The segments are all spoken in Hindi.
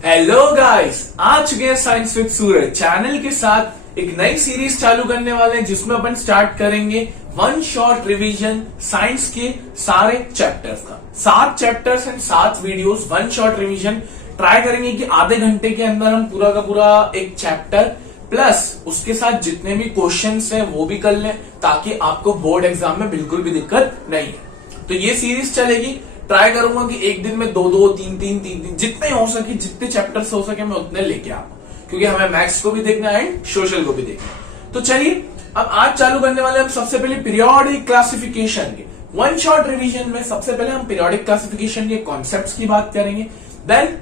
हेलो गाइस, आ चुके हैं साइंस विद सूरज चैनल के साथ एक नई सीरीज चालू करने वाले हैं जिसमें अपन स्टार्ट करेंगे वन शॉट रिवीजन साइंस के सारे चैप्टर्स का। 7 chapters and 7 videos one shot revision try करेंगे कि आधे घंटे के अंदर हम पूरा का पूरा एक चैप्टर प्लस उसके साथ जितने भी क्वेश्चंस हैं वो भी कर लें ताकि आपको बोर्ड एग्जाम में बिल्कुल भी दिक्कत नहीं है। तो ये सीरीज चलेगी। ट्राई करूंगा कि एक दिन में 2-2, 3-3 जितने हो सके, जितने चैप्टर्स हो सके मैं उतने लेके आऊं, क्योंकि हमें मैथ्स को भी देखना है एंड सोशल को भी देखना है। तो चलिए अब आज चालू करने वाले हम सबसे पहले पीरियोडिक क्लासिफिकेशन के वन शॉट रिवीजन में। सबसे पहले हम पीरियोडिक क्लासिफिकेशन के कॉन्सेप्ट्स की बात करेंगे, देन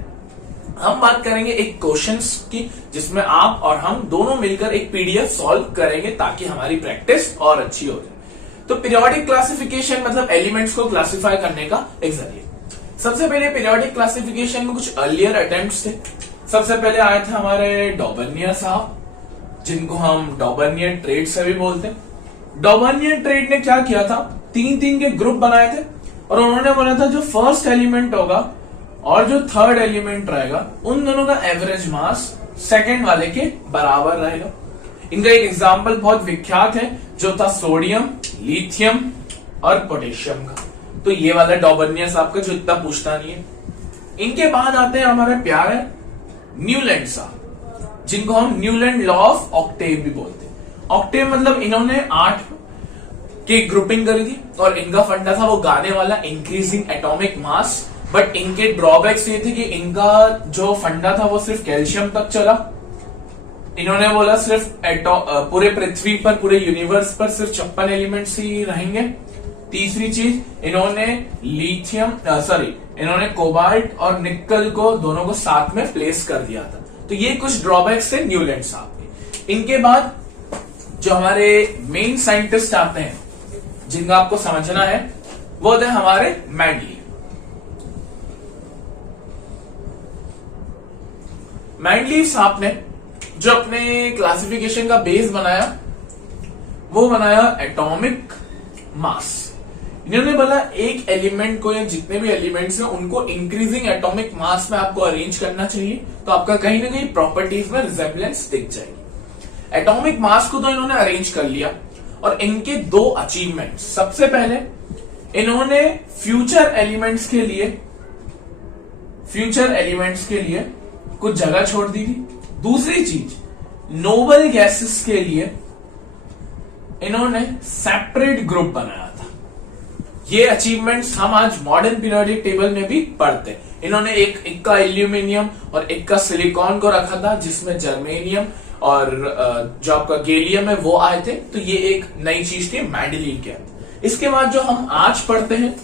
हम बात करेंगे एक क्वेश्चंस की जिसमें आप और हम दोनों मिलकर एक पीडीएफ सॉल्व करेंगे ताकि हमारी प्रैक्टिस और अच्छी हो जाए। तो पीरियोडिक क्लासिफिकेशन मतलब एलिमेंट्स को क्लासिफाई करने का एक जरिए। सबसे पहले पीरियोडिक क्लासिफिकेशन में कुछ अर्लियर अटेम्प्ट्स थे। सबसे पहले आए थे हमारे डॉबर्नियर साहब, जिनको हम डॉबर्नियर ट्रेड से भी बोलते हैं। डॉबर्नियर ट्रेड ने क्या किया था, 3-3 के ग्रुप बनाए थे और उन्होंने बोला था जो फर्स्ट एलिमेंट होगा और जो थर्ड एलिमेंट रहेगा उन दोनों का एवरेज मास सेकेंड वाले के बराबर रहेगा। इनका एक एग्जाम्पल बहुत विख्यात है जो था सोडियम, लिथियम और पोटेशियम का। तो ये वाला डॉबर्नियर साहब का जो इतना पूछता नहीं है। इनके बाद आते हैं हमारे प्यारे न्यूलैंड साहब, जिनको हम न्यूलैंड लॉ ऑफ ऑक्टेव भी बोलते हैं। ऑक्टेव मतलब इन्होंने 8 की ग्रुपिंग करी थी और इनका फंडा था वो गाने वाला इंक्रीजिंग एटॉमिक मास। बट इनके ड्रॉबैक्स ये थे कि इनका जो फंडा था वो सिर्फ कैल्शियम तक चला। इन्होंने बोला सिर्फ पूरे पृथ्वी पर, पूरे यूनिवर्स पर सिर्फ 56 एलिमेंट्स ही रहेंगे। तीसरी चीज, इन्होंने इन्होंने कोबाल्ट और निकल को दोनों को साथ में प्लेस कर दिया था। तो ये कुछ ड्रॉबैक्स थे न्यूलैंड साहब के। इनके बाद जो हमारे मेन साइंटिस्ट आते हैं जिनका आपको समझना है वो थे हमारे मेंडलीव। मेंडलीव साहब ने जो अपने क्लासिफिकेशन का बेस बनाया वो बनाया एटॉमिक मास। इन्होंने बोला एक एलिमेंट को या जितने भी एलिमेंट्स हैं उनको इंक्रीजिंग एटॉमिक मास में आपको अरेंज करना चाहिए तो आपका कहीं ना कहीं प्रॉपर्टीज में रिजेम्बलेंस दिख जाएगी। एटॉमिक मास को तो इन्होंने अरेंज कर लिया और इनके 2 अचीवमेंट। सबसे पहले इन्होंने फ्यूचर एलिमेंट्स के लिए कुछ जगह छोड़ दी थी। दूसरी चीज, नोबल गैसेस के लिए इन्होंने सेपरेट ग्रुप बनाया था। ये अचीवमेंट्स हम आज मॉडर्न पीरियोडिक टेबल में भी पढ़ते हैं। इन्होंने एक का एल्यूमिनियम और एक का सिलिकॉन को रखा था जिसमें जर्मेनियम और जो आपका गैलियम है वो आए थे। तो ये एक नई चीज थी मेंडलीव के अंदर। इसके बाद जो हम आज पढ़ते हैं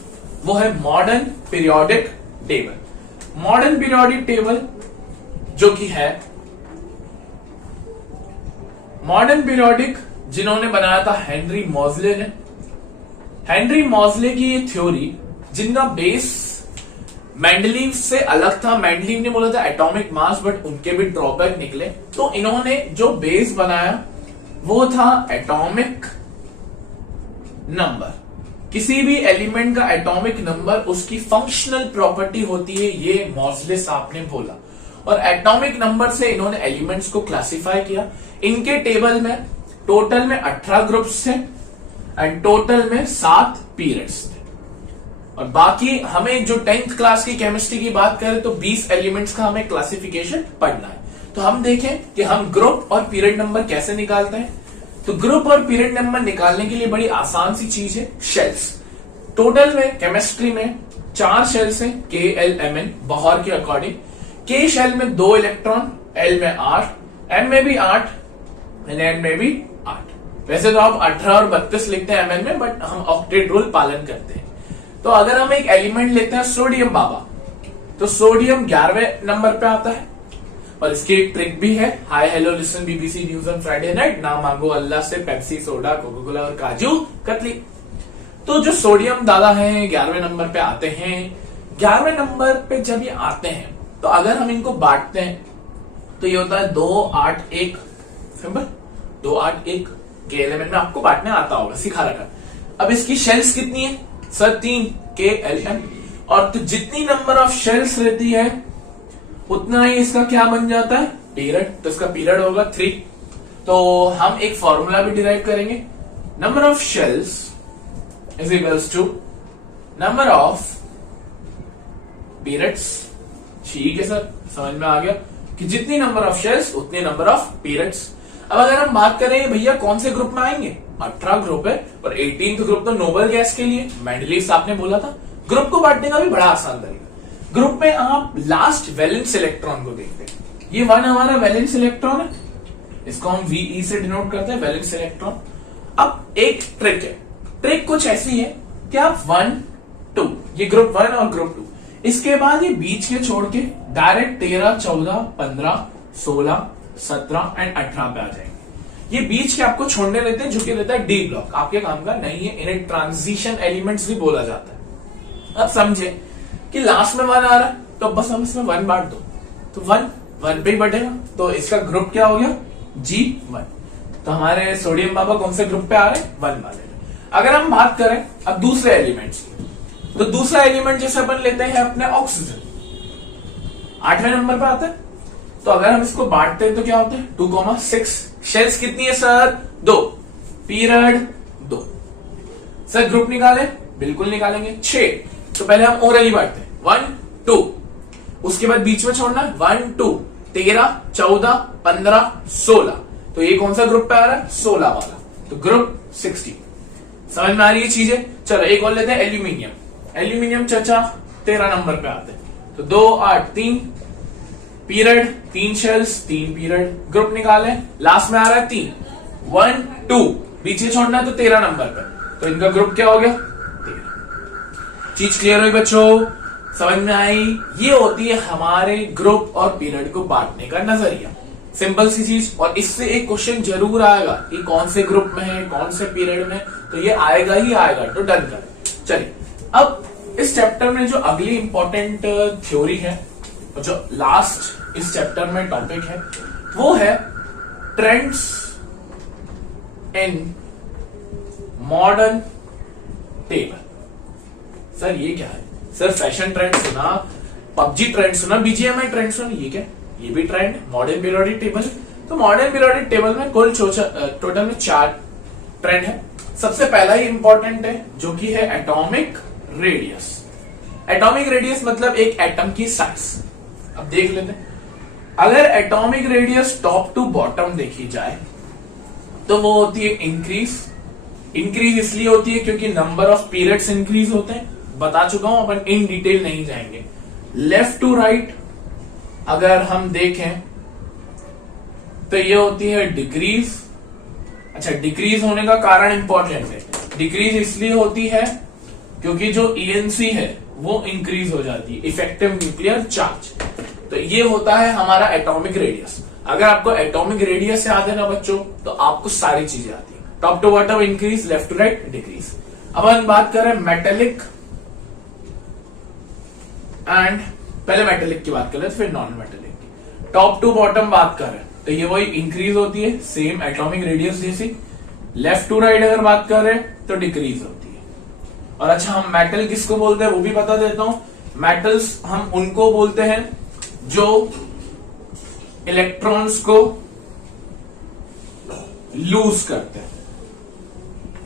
वो है modern periodic table. Modern periodic table जो कि है मॉडर्न पीरियोडिक, जिन्होंने बनाया था हेनरी मोज़ले ने। हेनरी मोज़ले की ये थ्योरी जिनका बेस मेंडलीव से अलग था। मेंडलीव ने बोला था एटॉमिक मास, बट उनके भी ड्रॉबैक निकले। तो इन्होंने जो बेस बनाया वो था एटॉमिक नंबर। किसी भी एलिमेंट का एटॉमिक नंबर उसकी फंक्शनल प्रॉपर्टी होती है, ये मोज़ले साहब ने बोला। और एटॉमिक नंबर से इन्होंने एलिमेंट्स को क्लासिफाई किया। इनके टेबल में टोटल में 18 ग्रुप्स थे एंड टोटल में 7 पीरियड्स थे। और बाकी हमें जो 10th क्लास की केमिस्ट्री की बात करें तो 20 एलिमेंट्स का हमें क्लासिफिकेशन पढ़ना है। तो हम देखें कि हम ग्रुप और पीरियड नंबर कैसे निकालते हैं। तो ग्रुप और पीरियड नंबर निकालने के लिए बड़ी आसान सी चीज है, शेल्स। टोटल में केमिस्ट्री में 4 शेल्स हैं, KLMN बोहर के अकॉर्डिंग। के शेल में 2 इलेक्ट्रॉन, L में 8, M में भी 8, N में भी 8। वैसे तो आप 18 और 32 लिखते हैं MN में, बट हम ऑक्टेट रूल पालन करते हैं। तो अगर हम एक एलिमेंट लेते हैं सोडियम बाबा, तो सोडियम 11वें नंबर पे आता है। और इसकी एक ट्रिक भी है, hi hello listen BBC news on Friday night, ना मांगो अल्लाह से पेप्सी, सोडा, कोका कोला और काजू कतली। तो जो सोडियम दादा है 11वें नंबर पे आते हैं। 11वें नंबर पे जब ये आते हैं तो अगर हम इनको बांटते हैं तो ये होता है 2, 8, 1। सिंपल 2, 8, 1 के एलिमेंट में आपको बांटने आता होगा, सिखा रखा। अब इसकी शेल्स कितनी है सर? 3 KLM। और तो जितनी नंबर ऑफ शेल्स रहती है उतना ही इसका क्या बन जाता है, पीरियड। तो इसका पीरियड होगा 3। तो हम एक फॉर्मूला भी डिराइव करेंगे, number of shells is equals to number of periods. ठीक है सर, समझ में आ गया कि जितनी नंबर ऑफ शेल्स उतनी नंबर ऑफ पीरियड्स। अब अगर हम बात करें भैया कौन से ग्रुप में आएंगे, 18 ग्रुप है और 18th ग्रुप तो नोबल गैस के लिए, मेंडलीव आपने बोला था। ग्रुप को बांटने का भी बड़ा आसान तरीका, ग्रुप में आप लास्ट वैलेंस इलेक्ट्रॉन को देखते हैं। ये 1 हमारा वैलेंस इलेक्ट्रॉन है, इसको हम VE से डिनोट करते हैं, वैलेंस इलेक्ट्रॉन। अब एक ट्रिक है, ट्रिक कुछ ऐसी है कि आप 1 2 ये ग्रुप 1 और ग्रुप 2, इसके बाद ये बीच के छोड़ के डायरेक्ट 13 14 15 16 17 एंड 18 पे आ जाएंगे। ये बीच के आपको छोड़ने रहते हैं, जो कि रहता है डी ब्लॉक, आपके काम का नहीं है। इन्हें ट्रांजिशन एलिमेंट्स भी बोला जाता है। अब समझे कि लास्ट में 1 आ रहा है, तो बस हम इसमें 1 बांट दो, तो 1 पे ही बटेगा। तो इसका ग्रुप क्या हो गया, G1। तो हमारे सोडियम बाबा कौन से ग्रुप पे आ रहे हैं, 1 वाले। अगर हम बात करें अब दूसरे एलिमेंट्स की, तो दूसरा एलिमेंट जैसे अपन लेते हैं अपने ऑक्सीजन, 8वें नंबर पे आता है। तो अगर हम इसको बांटते हैं तो क्या होता है, 2,6। शेल्स कितनी है सर, 2, पीरियड 2। सर ग्रुप निकाले, बिल्कुल निकालेंगे, 6। तो पहले हम ओरली बांटते हैं, 1 2, उसके बाद बीच में छोड़ना 1 2 13 14 15 16। तो ये कौन सा ग्रुप पे आ रहा है, 16 वाला, तो ग्रुप 16। समझ में आ रही है चीजें। चलो एक और लेते हैं एल्यूमिनियम। एल्यूमिनियम चचा 13 नंबर पे आते हैं, तो 2 8 3, पीरियड 3 शेल्स 3 पीरियड, ग्रुप निकाले, लास्ट में आ रहा है 3 1 2, पीछे छोड़ना है तो 13 नंबर पे, तो इनका ग्रुप क्या हो गया, 13। चीज क्लियर हुई बच्चों, समझ में आई। ये होती है हमारे ग्रुप और पीरियड को बांटने का नजरिया, सिंपल सी चीज। और इससे एक क्वेश्चन जरूर आएगा कि कौन से ग्रुप में है कौन से पीरियड में, तो ये आएगा ही आएगा, तो डन करें। चलिए अब इस चैप्टर में जो अगली इंपॉर्टेंट थ्योरी है और जो लास्ट इस चैप्टर में टॉपिक है वो है trends in modern table. Sir ये क्या है, सर फैशन ट्रेंड सुना, पबजी ट्रेंड सुना, बीजीएमआई ट्रेंड सुना, ये क्या, ये भी ट्रेंड मॉडर्न पीरियोडिक टेबल। तो मॉडर्न पीरियोडिक टेबल में कुल टोटल में 4 ट्रेंड है। सबसे पहला ही इंपॉर्टेंट है जो कि है एटॉमिक रेडियस। एटॉमिक रेडियस मतलब एक एटम की साइज। अब देख लेते हैं, अगर atomic radius top to bottom देखी जाए तो वो होती है इंक्रीज। इंक्रीज इसलिए होती है क्योंकि नंबर ऑफ पीरियड्स इंक्रीज होते हैं, बता चुका हूं, अपन इन डिटेल नहीं जाएंगे। लेफ्ट टू राइट अगर हम देखें तो ये होती है डिक्रीज। अच्छा, डिक्रीज होने का कारण इंपॉर्टेंट है। डिक्रीज इसलिए होती है क्योंकि जो ईएनसी है वो इंक्रीज हो जाती है, इफेक्टिव न्यूक्लियर चार्ज। तो ये होता है हमारा एटॉमिक रेडियस। अगर आपको एटॉमिक रेडियस याद है ना बच्चों, तो आपको सारी चीजें आती है। Top to bottom increase, left to right decrease. अब हम बात करें मेटेलिक एंड, पहले मेटेलिक की बात करें फिर नॉन मेटेलिक की। टॉप टू बॉटम बात करें तो ये वही इंक्रीज होती है, सेम एटॉमिक रेडियस जैसी। लेफ्ट टू राइट अगर बात करें तो डिक्रीज होती है। और अच्छा, हम मेटल किसको बोलते हैं वो भी बता देता हूं। मेटल्स हम उनको बोलते हैं जो इलेक्ट्रॉन्स को लूज करते हैं।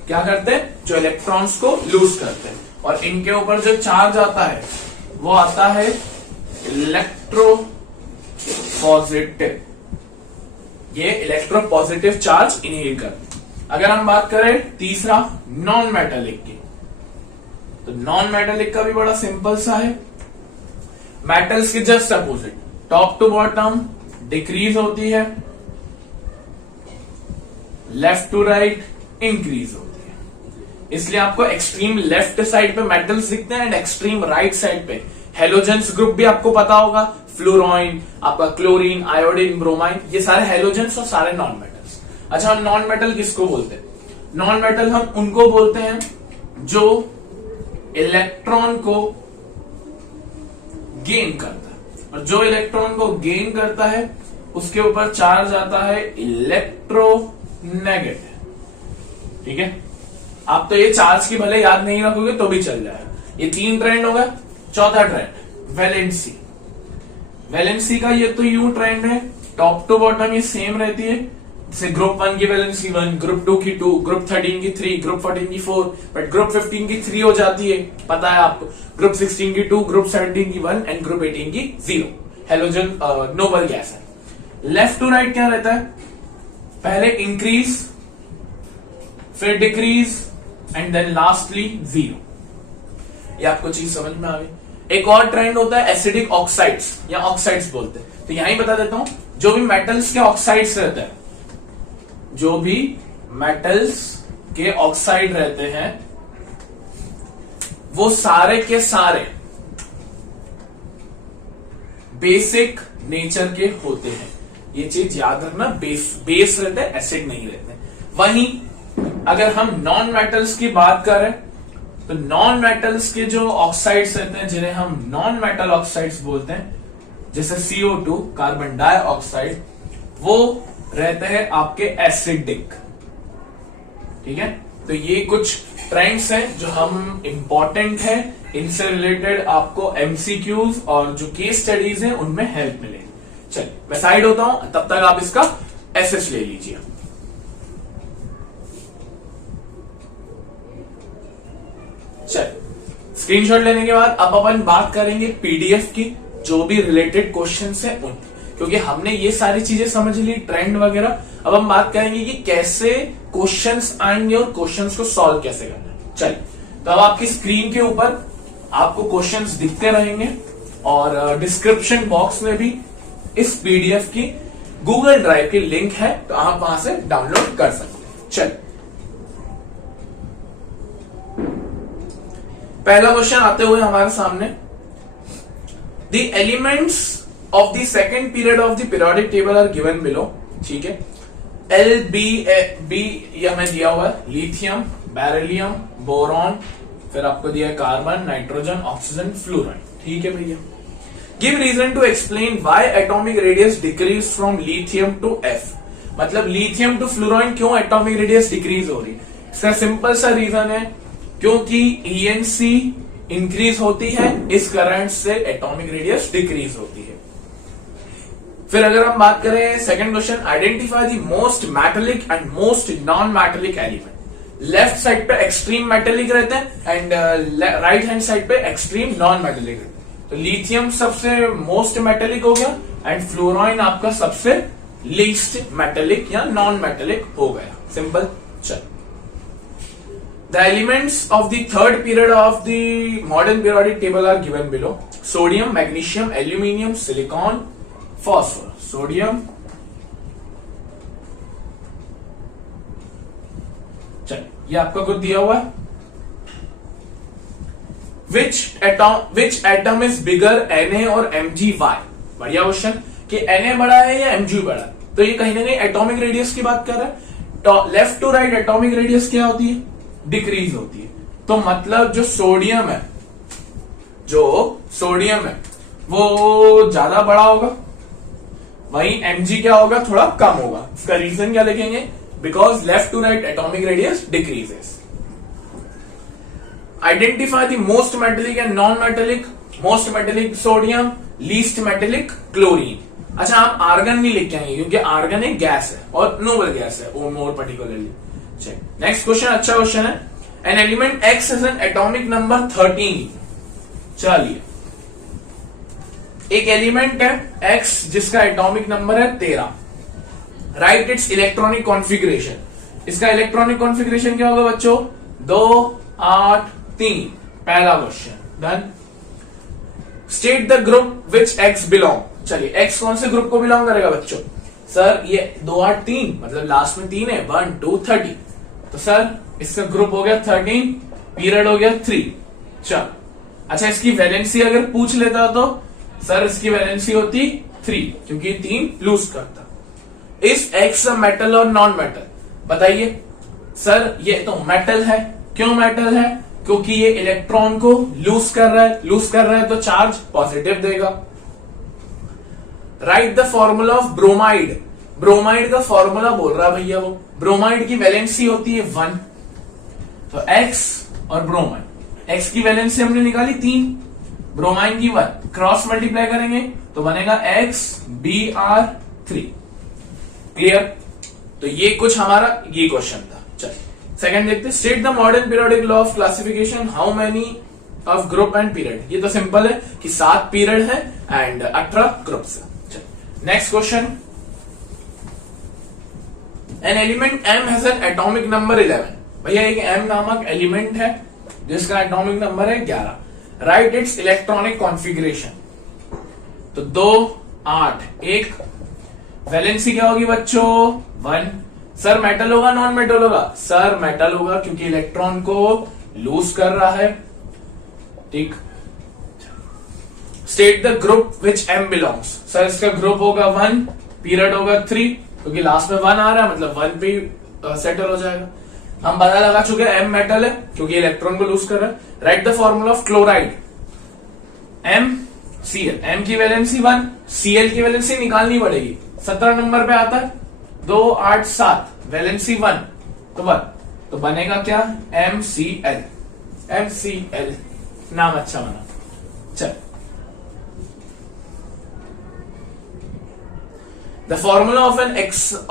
क्या करते हैं, जो इलेक्ट्रॉन्स को लूज करते हैं। और इनके ऊपर जो चार्ज आता है वो आता है इलेक्ट्रोपॉजिटिव। ये इलेक्ट्रोपॉजिटिव चार्ज इनहेल करते हैं। अगर हम बात करें तीसरा नॉन मेटेलिक की, तो नॉन मेटेलिक का भी बड़ा सिंपल सा है। मेटल्स के just opposite, top to bottom decrease होती है, लेफ्ट टू राइट इंक्रीज होती है। इसलिए आपको एक्सट्रीम लेफ्ट साइड पे मेटल्स दिखते हैं एंड एक्सट्रीम राइट साइड पे हेलोजेंस ग्रुप भी आपको पता होगा, फ्लोराइन, आपका क्लोरीन, आयोडीन, ब्रोमाइन, ये सारे हेलोजेंस और सारे नॉन मेटल्स। अच्छा, हम नॉन मेटल किसको बोलते हैं, नॉन मेटल हम उनको बोलते हैं जो इलेक्ट्रॉन को गेन करता है। और जो इलेक्ट्रॉन को गेन करता है उसके ऊपर चार्ज आता है इलेक्ट्रोनेगेटिव। ठीक है, आप तो ये चार्ज की भले याद नहीं रखोगे तो भी चल जाएगा। ये 3 ट्रेंड होगा। चौथा ट्रेंड वैलेंसी। वैलेंसी का ये तो यू ट्रेंड है, टॉप टू बॉटम ये सेम रहती है। जैसे ग्रुप 1 की वैलेंसी 1, ग्रुप 2 की 2, ग्रुप 13 की 3, ग्रुप 14 की 4, बट ग्रुप 15 की 3 हो जाती है, पता है आपको। ग्रुप 16 की 2, ग्रुप 17 की 1 एंड ग्रुप 18 की 0। हेलोजन नोबल गैस है। लेफ्ट टू राइट क्या रहता है? पहले इंक्रीज, फिर डिक्रीज एंड देन लास्टली 0। ये आपको चीज समझ में आ गई। एक और ट्रेंड होता है एसिडिक ऑक्साइड्स या ऑक्साइड्स बोलते हैं। तो यहां ही बता देता हूं, जो भी मेटल्स के ऑक्साइड्स रहते हैं, जो भी मेटल्स के ऑक्साइड रहते हैं, वो सारे के सारे बेसिक नेचर के होते हैं। ये चीज याद रखना, बेस रहते हैं, एसिड नहीं रहते। वहीं अगर हम नॉन मेटल्स की बात करें तो नॉन मेटल्स के जो ऑक्साइड्स रहते हैं, जिन्हें हम नॉन मेटल ऑक्साइड्स बोलते हैं, जैसे CO2 कार्बन डाइऑक्साइड, वो रहते हैं आपके एसिडिक। ठीक है, तो ये कुछ ट्रेंड्स हैं जो हम इंपॉर्टेंट है, इनसे रिलेटेड आपको MCQs और जो केस स्टडीज हैं उनमें हेल्प मिलेगी। चलिए मैं साइड होता हूं, तब तक आप इसका SS ले लीजिए। चलिए स्क्रीनशॉट लेने के बाद अब अपन बात करेंगे PDF की, जो भी रिलेटेड क्वेश्चंस है उन, क्योंकि हमने ये सारी चीजें समझ ली, ट्रेंड वगैरह। अब हम बात करेंगे कि कैसे क्वेश्चंस आएंगे और क्वेश्चंस को सॉल्व कैसे करना है। चलिए, तो अब आपकी स्क्रीन के ऊपर आपको क्वेश्चंस दिखते रहेंगे और डिस्क्रिप्शन बॉक्स में भी इस PDF की गूगल ड्राइव की लिंक है, तो आप वहां से डाउनलोड कर सकते हैं। चलिए, पहला क्वेश्चन आते हुए हमारे सामने, the elements of the second period of the periodic table are given below. ठीक है, LB ये हमें दिया हुआ है, लिथियम, बेरिलियम, बोरॉन, फिर आपको दिया है कार्बन, नाइट्रोजन, ऑक्सीजन, फ्लोराइड। ठीक है भैया, give reason to explain why atomic radius decrease from lithium to F। मतलब लिथियम टू फ्लोराइड क्यों एटॉमिक रेडियस डिक्रीज हो रही है? इसका सिंपल सा रीजन है, क्योंकि ENC इंक्रीज होती है, इस करंट से एटॉमिक रेडियस डिक्रीज होती है। फिर अगर हम बात करें second question, identify the most metallic and most non metallic element. Left side पे एक्सट्रीम मेटेलिक रहते हैं एंड राइट हैंड साइड पे एक्सट्रीम नॉन मेटेलिक रहते हैं। तो लिथियम सबसे मोस्ट मेटेलिक हो गया एंड फ्लोराइन आपका सबसे लीस्ट मेटेलिक या नॉन मेटेलिक हो गया। सिंपल। चल, The elements of the third period of the modern periodic table are given below. Sodium, magnesium, aluminium, silicon, phosphor. Sodium, चल ये आपका कुछ दिया हुआ है। Which atom is bigger, Na और Mg? Why? बढ़िया क्वेश्चन कि Na बड़ा है या Mg बड़ा है, तो ये कहीं ना कहीं एटॉमिक रेडियस की बात कर रहा है। Left to right atomic radius क्या होती है? डिक्रीज होती है। तो मतलब जो सोडियम है वो ज्यादा बड़ा होगा, वहीं Mg क्या होगा? थोड़ा कम होगा। इसका रीजन क्या लिखेंगे? Because left to right atomic radius decreases. Identify the most metallic and non metallic. Most metallic sodium, least metallic chlorine. अच्छा, आप आर्गन नहीं लिख के आएंगे क्योंकि आर्गन एक गैस है और नोबल गैस है, वो मोर पर्टिकुलरली। नेक्स्ट क्वेश्चन अच्छा क्वेश्चन है। An element X is an atomic number 13। चलिए, एक एलिमेंट है X जिसका एटॉमिक नंबर है 13। Right its electronic configuration. इसका इलेक्ट्रॉनिक कॉन्फ़िगरेशन क्या होगा बच्चों? 2 8 3। पहला question done. State the group which X belong. चलिए, X कौन से ग्रुप को बिलोंग करेगा बच्चों? सर ये 2 8 3 मतलब लास्ट में 3 है, 1 2 30, तो सर इसका ग्रुप हो गया 13, पीरियड हो गया 3। चल, अच्छा इसकी वैलेंसी अगर पूछ लेता तो सर इसकी वैलेंसी होती 3, क्योंकि 3 लूज करता। इस X मेटल और नॉन मेटल? बताइए सर, ये तो मेटल है। क्यों मेटल है? क्योंकि ये इलेक्ट्रॉन को लूज कर रहा है, तो चार्ज पॉजिटिव देगा। Right the formula of bromide. Bromide का फॉर्मूला बोल रहा भैया वो। ब्रोमाइड की वैलेंसी होती है 1, तो X और ब्रोमाइड, X की वैलेंसी हमने निकाली 3, ब्रोमाइन की 1, क्रॉस मल्टीप्लाई करेंगे तो बनेगा XBr3। क्लियर? तो ये कुछ हमारा ये क्वेश्चन था। चलिए सेकंड देखते, state the modern periodic law of classification, how many of group and period. ये तो सिंपल है कि 7 पीरियड है एंड 18 ग्रुप्स है। Next question, an element M has an atomic number 11। भैया एक M नामक एलिमेंट है जिसका एटॉमिक नंबर है 11। Right its electronic configuration. तो 2 8 1, वैलेंसी क्या होगी बच्चों 1। सर मेटल होगा नॉन मेटल होगा? सर मेटल होगा क्योंकि इलेक्ट्रॉन को लूज कर रहा है। ठीक। State the group which M belongs. Sir इसका ग्रुप होगा 1, पीरियड होगा 3, क्योंकि लास्ट में 1 आ रहा है मतलब 1 पे सेटल हो जाएगा। हम पता लगा चुके हैं M मेटल है क्योंकि इलेक्ट्रॉन को लूज कर रहा है। Right the formula of chloride MCl। M की वैलेंसी 1, Cl की वैलेंसी निकालनी पड़ेगी। 17 नंबर पे आता है 2 8 7, वैलेंसी 1 तो 1, तो बनेगा क्या MCl। MCl नाम अच्छा बना। चल, the formula of an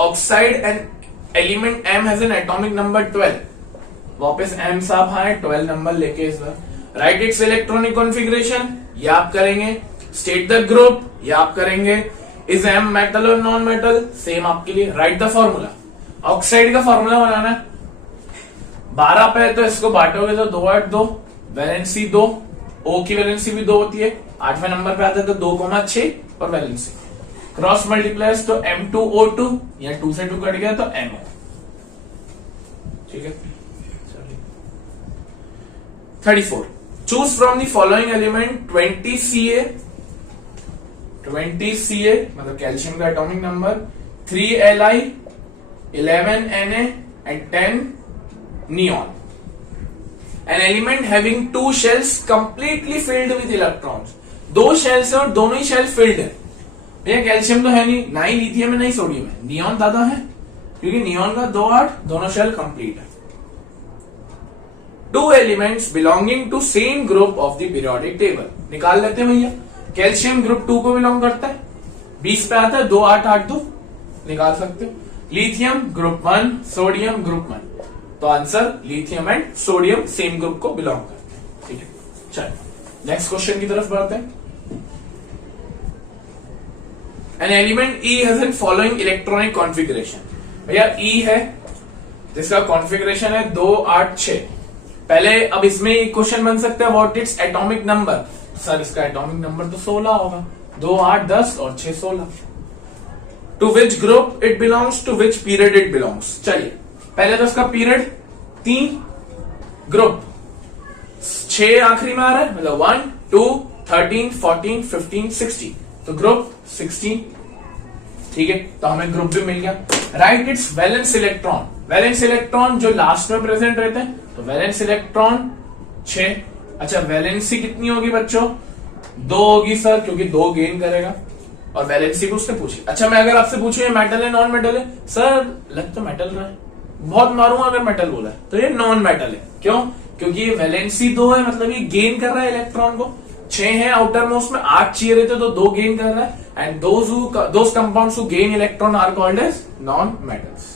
oxide and element M has an atomic number 12। वापस M साहब आए 12 नंबर लेके इस बार। राइट इट्स इलेक्ट्रॉनिक कॉन्फ़िगरेशन, ये आप करेंगे। स्टेट द ग्रुप, ये आप करेंगे। इज M मेटल और नॉन मेटल, सेम आपके लिए। राइट द फॉर्मूला, ऑक्साइड का फॉर्मूला बनाना है। 12 पे तो इसको बांटोगे तो 2 8 2, वैलेंसी 2, O की वैलेंसी भी 2 होती है। 8वें नंबर पे आता है तो 2 6 और वैलेंसी क्रॉस मल्टीप्लाइज तो M2O2, या 2 से 2 कट गया तो MO। ठीक है। 34, choose from the following element 20Ca। 20Ca मतलब कैल्शियम का atomic number, 3Li, 11Na and 10 neon. An element having 2 shells completely filled with electrons। 2 shells है और दोनों ही शेल फिल्ड है। भैया कैल्शियम तो है नहीं, ना ही लिथियम है ना ही सोडियम है। नियॉन दादा है क्योंकि नियॉन का 2 8 दोनों शेल कंप्लीट है। 2 elements belonging to same group of the periodic table. निकाल लेते हैं भैया। कैल्शियम ग्रुप 2 को बिलोंग करता है, 20 पे आता है 2 8 8 2, निकाल सकते हो। लिथियम ग्रुप 1, सोडियम ग्रुप 1, तो answer lithium and sodium same group को बिलोंग करते हैं। ठीक है, चलो नेक्स्ट क्वेश्चन की तरफ बढ़ते हैं। An element E has an following electronic configuration. भैया E है जिसका कॉन्फ़िगरेशन है 2 8 6। पहले अब इसमें एक क्वेश्चन बन सकता है what its atomic number. Sir इसका एटॉमिक नंबर तो 16 होगा। 2 8 10 और 6 16। To which group it belongs, to which period it belongs. चलिए पहले तो इसका पीरियड 3, ग्रुप 6 आखिरी में आ रहा है मतलब 1 2 13 14 15 16, तो ग्रुप 16। ठीक है, तो हमें ग्रुप भी मिल गया। Right it's valence electron. Valence electron जो लास्ट में प्रेजेंट रहते हैं, तो वैलेंस इलेक्ट्रॉन 6। अच्छा वैलेंसी कितनी होगी बच्चों 2 होगी सर, क्योंकि 2 गेन करेगा और वैलेंसी भी उसने पूछी। अच्छा मैं अगर आपसे पूछूं ये मेटल है नॉन मेटल है, सर लग तो मेटल रहा है, बहुत मारूंगा अगर मेटल बोला है, तो ये नॉन मेटल है। क्यों? क्योंकि ये वैलेंसी 2 है, मतलब ये गेन कर रहा है इलेक्ट्रॉन को। 6 है आउटर मोस्ट में, 8 चाहिए रहते तो 2 गेन कर रहा है। And those compounds who gain electron are called as non metals.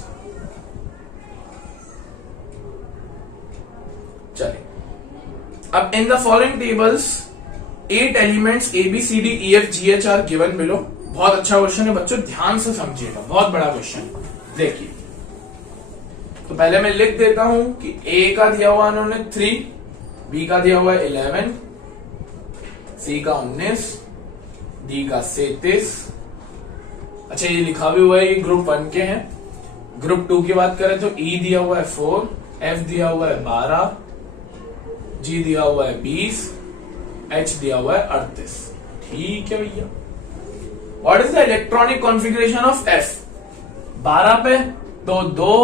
चलिए अब in the following tables 8 elements ABCDEFGH are given below. बहुत अच्छा क्वेश्चन है बच्चों, ध्यान से समझिएगा, बहुत बड़ा क्वेश्चन। देखिए तो पहले मैं लिख देता हूं कि A का दिया हुआ उन्होंने 3, B का दिया हुआ 11, C का 19, D का 37। अच्छा ये लिखा भी हुआ है ये ग्रुप 1 के हैं। ग्रुप 2 की बात करें तो E दिया हुआ है 4, F दिया हुआ है 12, G दिया हुआ है 20, H दिया हुआ है 38। ठीक है भैया। What is the electronic configuration of F? 12 पे तो 2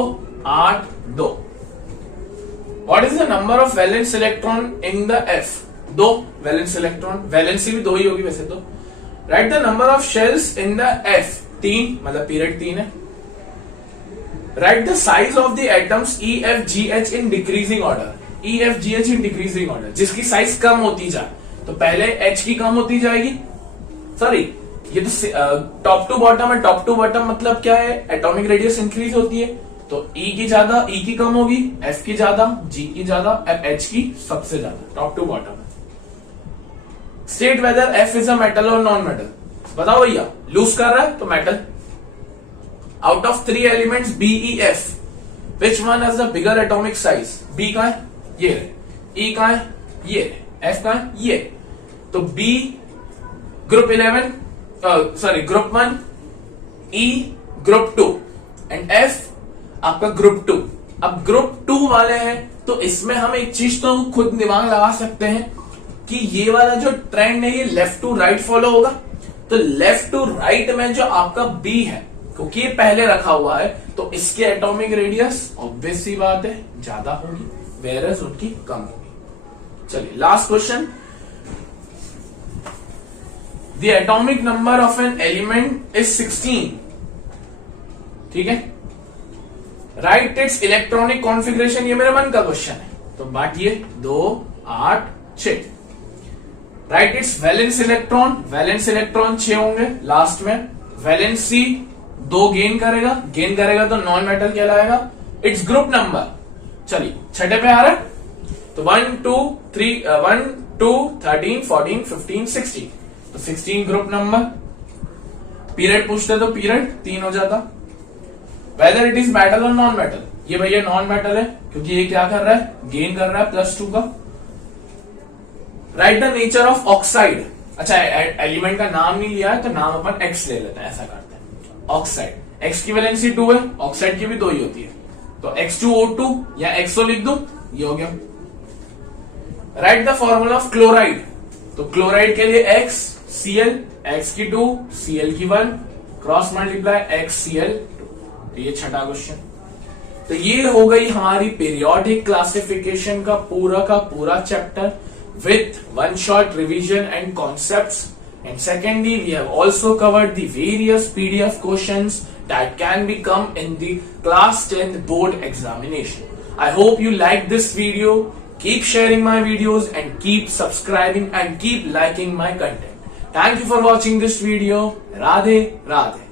8 2। What is the number of valence electron in the F? 2 valence electron, valency भी 2 ही होगी वैसे तो। Right the number of shells in the F? 3, मतलब पीरियड 3 है। Right the size of the atoms EFGH in decreasing order. EFGH in decreasing order, जिसकी साइज कम होती जाए। तो पहले H की कम होती जाएगी, सॉरी ये तो टॉप टू बॉटम है, टॉप टू बॉटम मतलब क्या है, एटॉमिक रेडियस इंक्रीज होती है, तो E की ज्यादा, E की कम होगी, F की ज्यादा, G की ज्यादा, H की सबसे ज्यादा, टॉप टू बॉटम है। State whether F is a metal और नॉन मेटल, बताओ भैया, लूज कर रहा है तो metal. Out of 3 elements B, E, F, which one has the bigger atomic size? B का है ये रहे, E का है ये रहे, F का है ये। तो B group 11, sorry group 1, E group 2 and F आपका ग्रुप 2। अब ग्रुप 2 वाले हैं तो इसमें हम एक चीज तो खुद दिमाग लगा सकते हैं कि ये वाला जो ट्रेंड है ये लेफ्ट टू राइट फॉलो होगा। तो लेफ्ट टू राइट में जो आपका B है, क्योंकि ये पहले रखा हुआ है तो इसके एटॉमिक रेडियस ऑब्वियस सी बात है ज्यादा होगी, वेरस उनकी कम होगी। चलिए last question, the atomic number of an element is 16, ठीक है। राइट इट्स इलेक्ट्रॉनिक कॉन्फ़िगरेशन, ये मेरे मन का क्वेश्चन है तो बांटिए 2, 8, 6। Right it's valence electron, valence electron 6 होंगे लास्ट में। वैलेंसी 2 गेन करेगा तो नॉन मेटल कहलाएगा। इट्स ग्रुप नंबर, चलिए छठे पे आ रहा है तो 1, 2, 3, 1, 2, 13, 14, 15, 16, तो 16 ग्रुप नंबर। पीरियड पूछते तो पीरियड 3 हो जाता। वेदर इट इज मेटल और नॉन मेटल, ये भैया नॉन मेटल है क्योंकि ये क्या कर रहा है, गेन कर रहा है +2 का। Right the nature of oxide, अच्छा एलिमेंट का नाम नहीं लिया है तो नाम अपन X ले लेते हैं, ऐसा करते हैं। ऑक्साइड, X की वैलेंसी 2 है, ऑक्साइड की भी 2 ही होती है, तो X2O2 या XO लिख दो, ये हो गया। Right the formula of chloride, तो क्लोराइड के लिए X Cl, X की 2 Cl की 1, क्रॉस मल्टीप्लाई XCl2, तो ये छठा क्वेश्चन। तो ये हो गई हमारी पीरियोडिक क्लासिफिकेशन का पूरा chapter with one shot revision and concepts, and secondly we have also covered the various PDF questions that can be come in the class 10th board examination. I hope you like this video. Keep sharing my videos and keep subscribing and keep liking my content. Thank you for watching this video. Radhe Radhe.